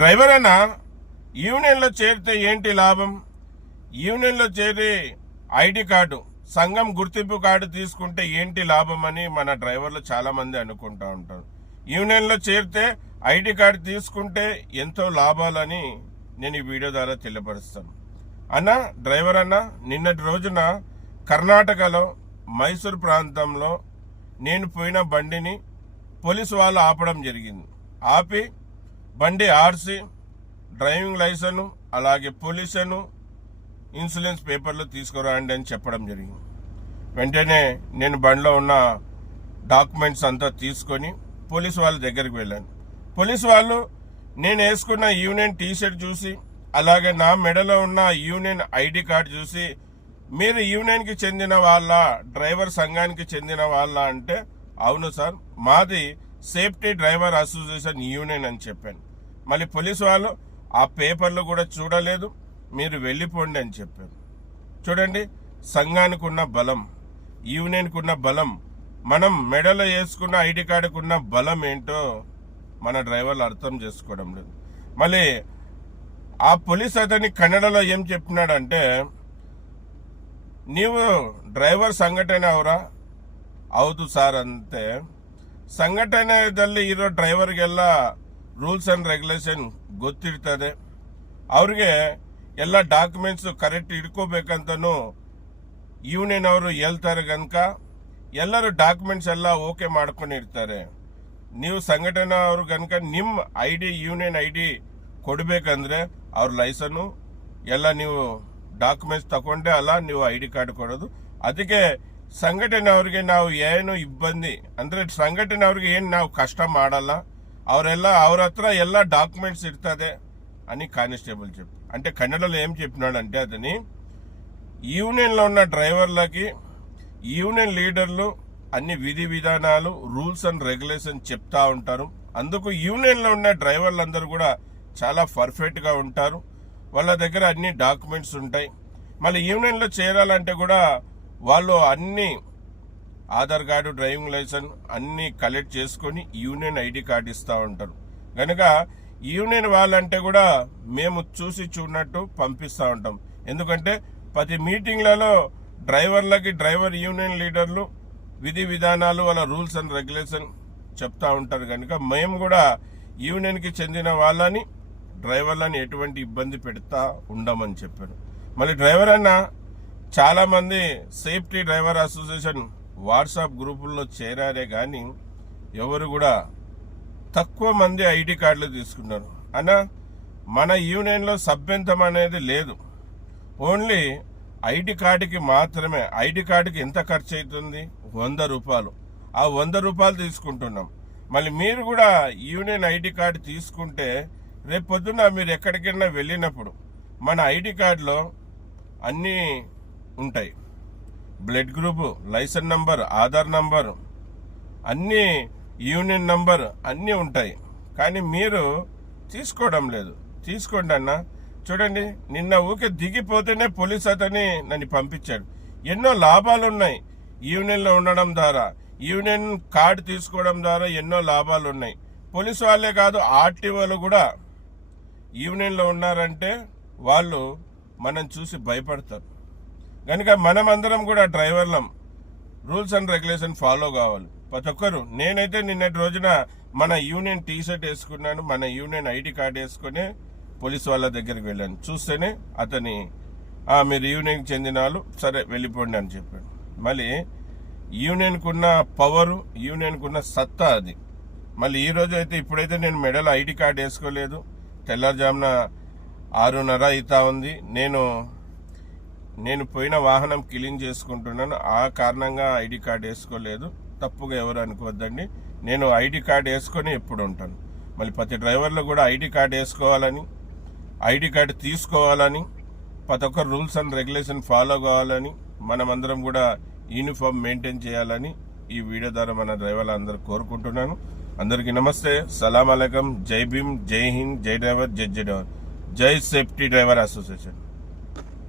Driver అన్న యూనియన్లో చేరితే ఏంటి లాభం? యూనియన్లో చేరి ఐడి కార్డు, సంఘం గుర్తింపు కార్డు తీసుకుంటే ఏంటి లాభం అని మన డ్రైవర్లు చాలా మంది అనుకుంటా ఉంటారు. యూనియన్లో చేరితే ఐడి కార్డు తీసుకుంటే ఎంతో లాభాలని నేను ఈ వీడియో ద్వారా తెలియపరుస్తాను. అన్న డ్రైవర్ అన్న, నిన్నటి రోజున కర్ణాటకలో మైసూర్ ప్రాంతంలో నేను పోయిన బండిని పోలీసు వాళ్ళు ఆపడం జరిగింది. ఆపి బండి ఆర్సి, డ్రైవింగ్ లైసెన్స్, అలాగే పొల్యూషన్ ఇన్సూరెన్స్ పేపర్లు తీసుకురండి అని చెప్పడం జరిగింది. వెంటనే నేను బండిలో ఉన్న డాక్యుమెంట్స్ అంతా తీసుకొని పోలీసు వాళ్ళ దగ్గరికి వెళ్ళాను. పోలీసు వాళ్ళు నేను వేసుకున్న యూనియన్ టీషర్ట్ చూసి, అలాగే నా మెడలో ఉన్న యూనియన్ ఐడి కార్డు చూసి, మీరు యూనియన్కి చెందిన వాళ్ళ, డ్రైవర్ సంఘానికి చెందిన వాళ్ళ అంటే, అవును సార్, మాది సేఫ్టీ డ్రైవర్ అసోసియేషన్ యూనియన్ అని చెప్పాను. మళ్ళీ పోలీసు వాళ్ళు ఆ పేపర్లు కూడా చూడలేదు, మీరు వెళ్ళిపోండి అని చెప్పారు. చూడండి, సంఘానికి ఉన్న బలం, యూనియన్కి ఉన్న బలం, మనం మెడలో వేసుకున్న ఐడి కార్డుకు ఉన్న బలం ఏంటో మన డ్రైవర్లు అర్థం చేసుకోవడం లేదు. మళ్ళీ ఆ పోలీస్ అతని కన్నడలో ఏం చెప్పినాడంటే, ನೀವು ಡ್ರೈವರ್ ಸಂಘಟನೆ ಅವರ? ಹೌದು ಸರ್ ಅಂತೆ. ಸಂಘಟನೆಯಲ್ಲಿ ಇರೋ ಡ್ರೈವರ್ಗೆಲ್ಲ ರೂಲ್ಸ್ ಅಂಡ್ ರೆಗ್ಯುಲೇಷನ್ ಗೊತ್ತಿರ್ತದೆ. ಅವ್ರಿಗೆ ಎಲ್ಲ ಡಾಕ್ಯುಮೆಂಟ್ಸ್ ಕರೆಕ್ಟ್ ಇಟ್ಕೋಬೇಕಂತನೂ ಯೂನಿಯನ್ ಅವರು ಹೇಳ್ತಾರೆ. ಗನಕ ಎಲ್ಲರೂ ಡಾಕ್ಯುಮೆಂಟ್ಸ್ ಎಲ್ಲ ಓಕೆ ಮಾಡ್ಕೊಂಡಿರ್ತಾರೆ. ನೀವು ಸಂಘಟನೆ ಅವರು ಗನಕ ನಿಮ್ಮ ಐಡಿ, ಯೂನಿಯನ್ ಐಡಿ ಕೊಡಬೇಕಂದ್ರೆ ಅವ್ರ ಲೈಸನ್ನು ಎಲ್ಲ ನೀವು ಡಾಕ್ಯುಮೆಂಟ್ಸ್ ತಗೊಂಡೆ ಅಲ್ಲ ನೀವು ಐಡಿ ಕಾರ್ಡ್ ಕೊಡೋದು. ಅದಕ್ಕೆ ಸಂಘಟನೆ ಅವ್ರಿಗೆ ನಾವು ಏನು ಇಬ್ಬಂದಿ ಅಂದ್ರೆ, ಸಂಘಟನೆ ಅವ್ರಿಗೆ ಏನು ನಾವು ಕಷ್ಟ ಮಾಡಲ್ಲ, ಅವರೆಲ್ಲ ಅವ್ರ ಹತ್ರ ಎಲ್ಲ డాక్యుమెంట్స్ ఇರ್ತದೆ అని కానిస్టేబుల్ చెప్పి, అంటే కన్నడలో ఏం చెప్పినాడంటే అతని, యూనియన్లో ఉన్న డ్రైవర్లకి యూనియన్ లీడర్లు అన్ని విధి విధానాలు, రూల్స్ అండ్ రెగ్యులేషన్ చెప్తా ఉంటారు. అందుకు యూనియన్లో ఉన్న డ్రైవర్లందరూ కూడా చాలా పర్ఫెక్ట్గా ఉంటారు. వాళ్ళ దగ్గర అన్ని డాక్యుమెంట్స్ ఉంటాయి. మళ్ళీ యూనియన్లో చేరాలంటే కూడా వాళ్ళు అన్ని ఆధార్ కార్డు, డ్రైవింగ్ లైసెన్స్ అన్ని కలెక్ట్ చేసుకొని యూనియన్ ఐడి కార్డు ఇస్తూ ఉంటారు. కనుక యూనియన్ వాళ్ళంటే కూడా మేము చూసి చూడనట్టు పంపిస్తూ ఉంటాం. ఎందుకంటే ప్రతి మీటింగ్లలో డ్రైవర్లకి డ్రైవర్ యూనియన్ లీడర్లు విధి విధానాలు, వాళ్ళ రూల్స్ అండ్ రెగ్యులేషన్ చెప్తా ఉంటారు. కనుక మేము కూడా యూనియన్కి చెందిన వాళ్ళని, డ్రైవర్లని ఎటువంటి ఇబ్బంది పెడతా ఉండమని చెప్పారు. మళ్ళీ డ్రైవర్ అన్న చాలా మంది సేఫ్టీ డ్రైవర్ అసోసియేషన్ వాట్సాప్ గ్రూపుల్లో చేరారే కానీ ఎవరు కూడా, తక్కువ మంది ఐడి కార్డులు తీసుకున్నారు. అన్న మన యూనియన్లో సభ్యత్వం అనేది లేదు, ఓన్లీ ఐడి కార్డుకి మాత్రమే. ఐడి కార్డుకి ఎంత ఖర్చు అవుతుంది? 100 రూపాయలు. ఆ 100 రూపాయలు తీసుకుంటున్నాం. మళ్ళీ మీరు కూడా యూనియన్ ఐడి కార్డు తీసుకుంటే రేపు పొద్దున్న మీరు ఎక్కడికైనా వెళ్ళినప్పుడు మన ఐడి కార్డులో అన్నీ ఉంటాయి. Blood group, licence number, Aadhaar number, అన్నీ యూనియన్ నంబర్ అన్నీ ఉంటాయి. కానీ మీరు తీసుకోవడం లేదు. తీసుకోండి అన్న. చూడండి, నిన్న ఊకే దిగిపోతేనే పోలీస్ అతని నన్ను పంపించాడు. ఎన్నో లాభాలు ఉన్నాయి యూనియన్లో ఉండడం ద్వారా, యూనియన్ కార్డు తీసుకోవడం ద్వారా ఎన్నో లాభాలు ఉన్నాయి. పోలీసు వాళ్ళే కాదు, ఆర్టీఓలు కూడా యూనియన్లో ఉన్నారంటే వాళ్ళు మనం చూసి భయపడతారు. కనుక మనమందరం కూడా డ్రైవర్లం రూల్స్ అండ్ రెగ్యులేషన్ ఫాలో కావాలి ప్రతి ఒక్కరు. నేనైతే నిన్నటి రోజున మన యూనియన్ టీషర్ట్ వేసుకున్నాను, మన యూనియన్ ఐడి కార్డు వేసుకుని పోలీసు వాళ్ళ దగ్గరికి వెళ్ళాను. చూస్తేనే అతని, మీరు యూనియన్కి చెందిన వాళ్ళు, సరే వెళ్ళిపోండి అని చెప్పాడు. మళ్ళీ యూనియన్కు ఉన్న పవరు, యూనియన్కు ఉన్న సత్తా అది. మళ్ళీ ఈ రోజు అయితే, ఇప్పుడైతే నేను మెడల్ ఐడి కార్డు వేసుకోలేదు. తెల్లారుజామున 6:30 అవుతా ఉంది. నేను పోయిన వాహనం క్లీన్ చేసుకుంటున్నాను. ఆ కారణంగా ఐడి కార్డు వేసుకోలేదు. తప్పుగా ఎవరు అనుకోవద్దండి. నేను ఐడి కార్డు వేసుకొని ఎప్పుడు ఉంటాను. మళ్ళీ ప్రతి డ్రైవర్లు కూడా ఐడి కార్డు వేసుకోవాలని, ఐడి కార్డు తీసుకోవాలని, ప్రతి ఒక్క రూల్స్ అండ్ రెగ్యులేషన్ ఫాలో కావాలని, మనమందరం కూడా యూనిఫామ్ మెయింటైన్ చేయాలని ఈ వీడియో ద్వారా మన డ్రైవర్లు అందరూ కోరుకుంటున్నాను. అందరికీ నమస్తే, సలాం అలైకం, జై భీమ్, జై హింద్, జై డ్రైవర్, జై డ్రైవర్, జై సేఫ్టీ డ్రైవర్ అసోసియేషన్.